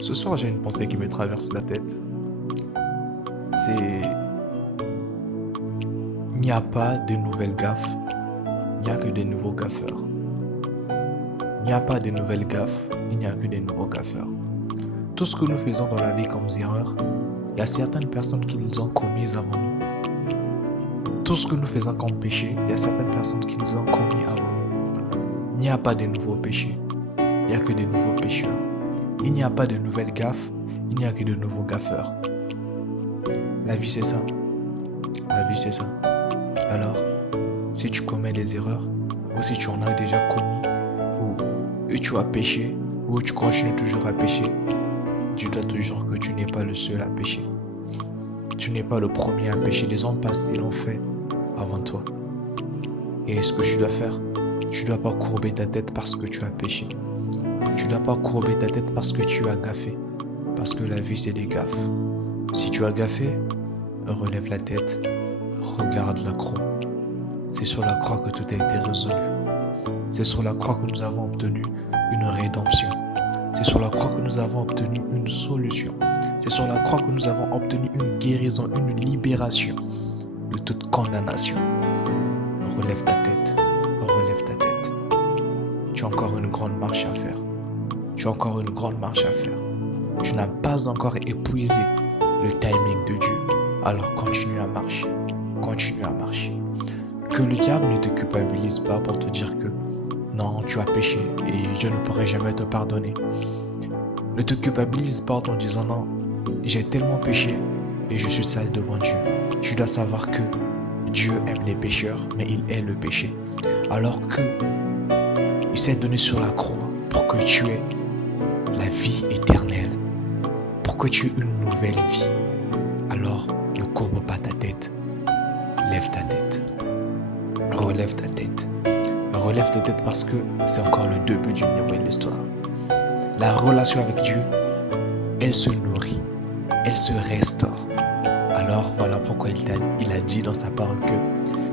Ce soir, j'ai une pensée qui me traverse la tête. C'est il n'y a pas de nouvelles gaffes, il n'y a que des nouveaux gaffeurs. Il n'y a pas de nouvelles gaffes, il n'y a que des nouveaux gaffeurs. Tout ce que nous faisons dans la vie comme erreurs, il y a certaines personnes qui les ont commises avant nous. Tout ce que nous faisons comme péché, il y a certaines personnes qui les ont commis avant nous. Il n'y a pas de nouveaux péchés, il n'y a que des nouveaux pécheurs. Il n'y a pas de nouvelles gaffes, il n'y a que de nouveaux gaffeurs. La vie c'est ça. La vie c'est ça. Alors, si tu commets des erreurs, ou si tu en as déjà commis, ou tu as péché, ou tu continues toujours à pécher, dis-toi toujours que tu n'es pas le seul à pécher. Tu n'es pas le premier à pécher, les hommes passés l'ont fait avant toi. Et ce que tu dois faire, tu ne dois pas courber ta tête parce que tu as péché. Tu ne dois pas courber ta tête parce que tu as gaffé. Parce que la vie c'est des gaffes. Si tu as gaffé, relève la tête, regarde la croix. C'est sur la croix que tout a été résolu. C'est sur la croix que nous avons obtenu une rédemption. C'est sur la croix que nous avons obtenu une solution. C'est sur la croix que nous avons obtenu une guérison, une libération de toute condamnation. Relève ta tête, relève ta tête. Tu as encore une grande marche à faire. Tu as encore une grande marche à faire. Tu n'as pas encore épuisé le timing de Dieu. Alors continue à marcher. Continue à marcher. Que le diable ne te culpabilise pas pour te dire que non, tu as péché et je ne pourrai jamais te pardonner. Ne te culpabilise pas en te disant non, j'ai tellement péché et je suis sale devant Dieu. Tu dois savoir que Dieu aime les pécheurs, mais il hait le péché. Alors que il s'est donné sur la croix pour que tu aies la vie éternelle, pour que tu aies une nouvelle vie. Alors, ne courbe pas ta tête, lève ta tête, relève ta tête. Relève ta tête parce que c'est encore le début d'une nouvelle histoire. La relation avec Dieu, elle se nourrit, elle se restaure. Alors voilà pourquoi il a dit dans sa parole que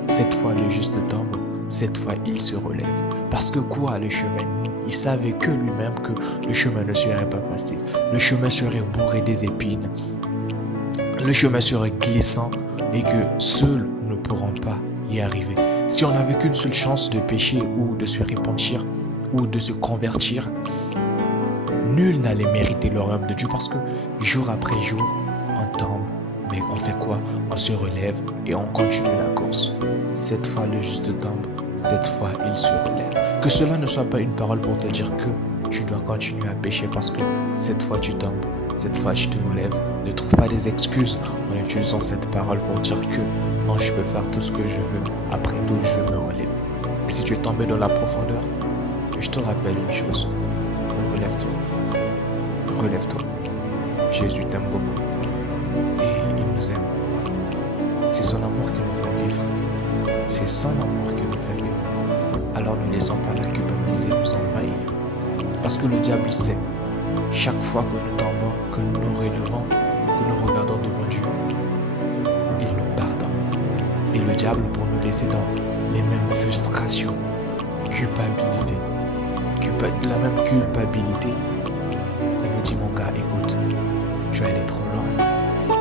cette fois le juste tombe, cette fois il se relève. Parce que quoi, le chemin, il savait que lui-même que le chemin ne serait pas facile. Le chemin serait bourré des épines. Le chemin serait glissant et que seuls ne pourront pas y arriver. Si on n'avait qu'une seule chance de pécher ou de se repentir ou de se convertir, nul n'allait mériter le royaume de Dieu parce que jour après jour, on tombe. Mais on fait quoi? On se relève et on continue la course. Cette fois le juste tombe, cette fois il se relève. Que cela ne soit pas une parole pour te dire que tu dois continuer à pécher parce que cette fois tu tombes, cette fois je te relève. Ne trouve pas des excuses en utilisant cette parole pour dire que non, je peux faire tout ce que je veux, après tout je me relève. Et si tu es tombé dans la profondeur, je te rappelle une chose, relève-toi, relève-toi. Jésus t'aime beaucoup et il nous aime. C'est son amour qui nous fait vivre. C'est son amour qui nous fait vivre. Alors ne laissons pas la culpabiliser nous envahir. Parce que le diable sait, chaque fois que nous tombons, que nous nous relevons, que nous regardons devant Dieu, il nous pardonne. Et le diable, pour nous laisser dans les mêmes frustrations, culpabiliser, la même culpabilité, il nous dit, mon gars, écoute, tu es allé trop loin,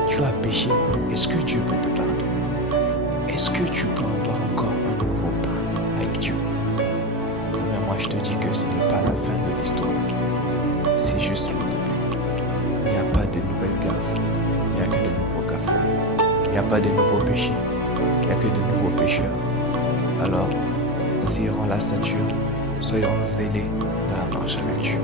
tu as péché, est-ce que Dieu peut te pardonner? Est-ce que tu peux avoir encore un nouveau pas avec Dieu? Mais moi je te dis que ce n'est pas la fin de l'histoire, c'est juste le début. Il n'y a pas de nouvelles gaffes, il n'y a que de nouveaux gaffeurs. Il n'y a pas de nouveaux péchés, il n'y a que de nouveaux pécheurs. Alors, serrons la ceinture, soyons zélés dans la marche avec Dieu.